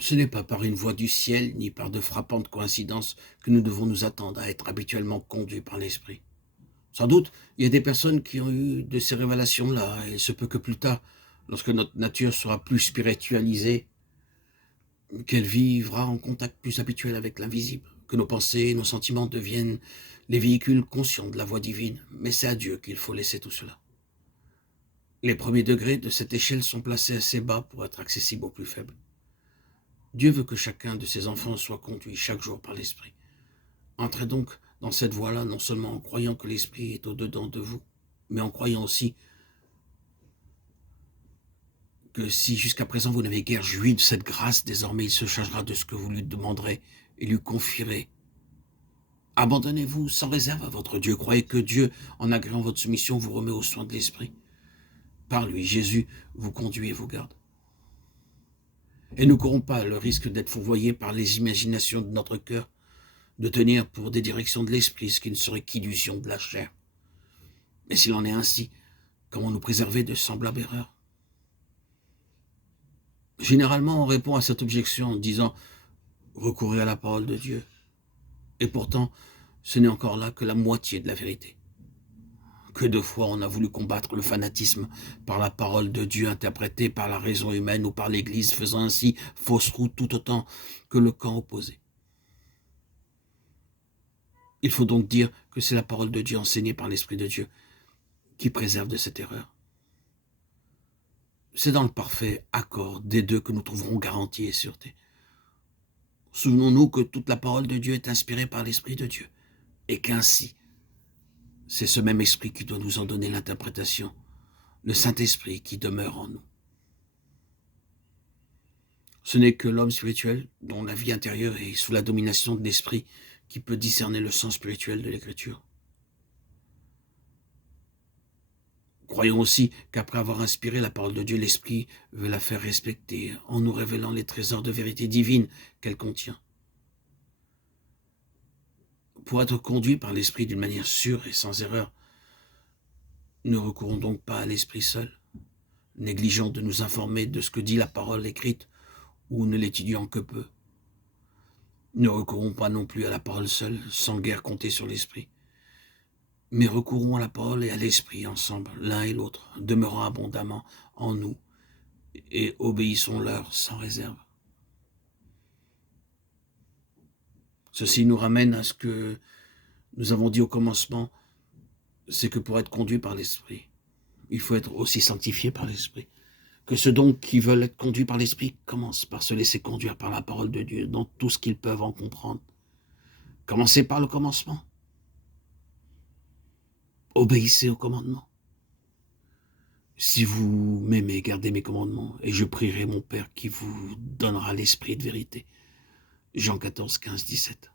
Ce n'est pas par une voix du ciel, ni par de frappantes coïncidences que nous devons nous attendre à être habituellement conduits par l'Esprit. Sans doute, il y a des personnes qui ont eu de ces révélations-là, et il se peut que plus tard, lorsque notre nature sera plus spiritualisée, qu'elle vivra en contact plus habituel avec l'invisible, que nos pensées et nos sentiments deviennent les véhicules conscients de la voix divine. Mais c'est à Dieu qu'il faut laisser tout cela. Les premiers degrés de cette échelle sont placés assez bas pour être accessibles aux plus faibles. Dieu veut que chacun de ses enfants soit conduit chaque jour par l'Esprit. Entrez donc dans cette voie-là, non seulement en croyant que l'Esprit est au-dedans de vous, mais en croyant aussi que si jusqu'à présent vous n'avez guère joui de cette grâce, désormais il se chargera de ce que vous lui demanderez et lui confierez. Abandonnez-vous sans réserve à votre Dieu. Croyez que Dieu, en agréant votre soumission, vous remet aux soins de l'Esprit. Par lui, Jésus vous conduit et vous garde. Et ne courons pas le risque d'être fourvoyés par les imaginations de notre cœur, de tenir pour des directions de l'Esprit ce qui ne serait qu'illusion de la chair. Mais s'il en est ainsi, comment nous préserver de semblables erreurs? Généralement, on répond à cette objection en disant « recourez à la parole de Dieu ». Et pourtant, ce n'est encore là que la moitié de la vérité. Que de fois on a voulu combattre le fanatisme par la parole de Dieu interprétée par la raison humaine ou par l'Église, faisant ainsi fausse route tout autant que le camp opposé. Il faut donc dire que c'est la parole de Dieu enseignée par l'Esprit de Dieu qui préserve de cette erreur. C'est dans le parfait accord des deux que nous trouverons garantie et sûreté. Souvenons-nous que toute la parole de Dieu est inspirée par l'Esprit de Dieu et qu'ainsi, c'est ce même Esprit qui doit nous en donner l'interprétation, le Saint-Esprit qui demeure en nous. Ce n'est que l'homme spirituel, dont la vie intérieure est sous la domination de l'Esprit, qui peut discerner le sens spirituel de l'Écriture. Croyons aussi qu'après avoir inspiré la parole de Dieu, l'Esprit veut la faire respecter en nous révélant les trésors de vérité divine qu'elle contient. Pour être conduit par l'Esprit d'une manière sûre et sans erreur, ne recourons donc pas à l'Esprit seul, négligeant de nous informer de ce que dit la parole écrite ou ne l'étudiant que peu. Ne recourons pas non plus à la parole seule, sans guère compter sur l'Esprit, mais recourons à la parole et à l'Esprit ensemble, l'un et l'autre, demeurant abondamment en nous et obéissons-leur sans réserve. Ceci nous ramène à ce que nous avons dit au commencement, c'est que pour être conduit par l'Esprit, il faut être aussi sanctifié par l'Esprit. Que ceux donc qui veulent être conduits par l'Esprit commencent par se laisser conduire par la parole de Dieu dans tout ce qu'ils peuvent en comprendre. Commencez par le commencement. Obéissez aux commandements. Si vous m'aimez, gardez mes commandements, et je prierai mon Père qui vous donnera l'esprit de vérité. Jean 14, 15, 17.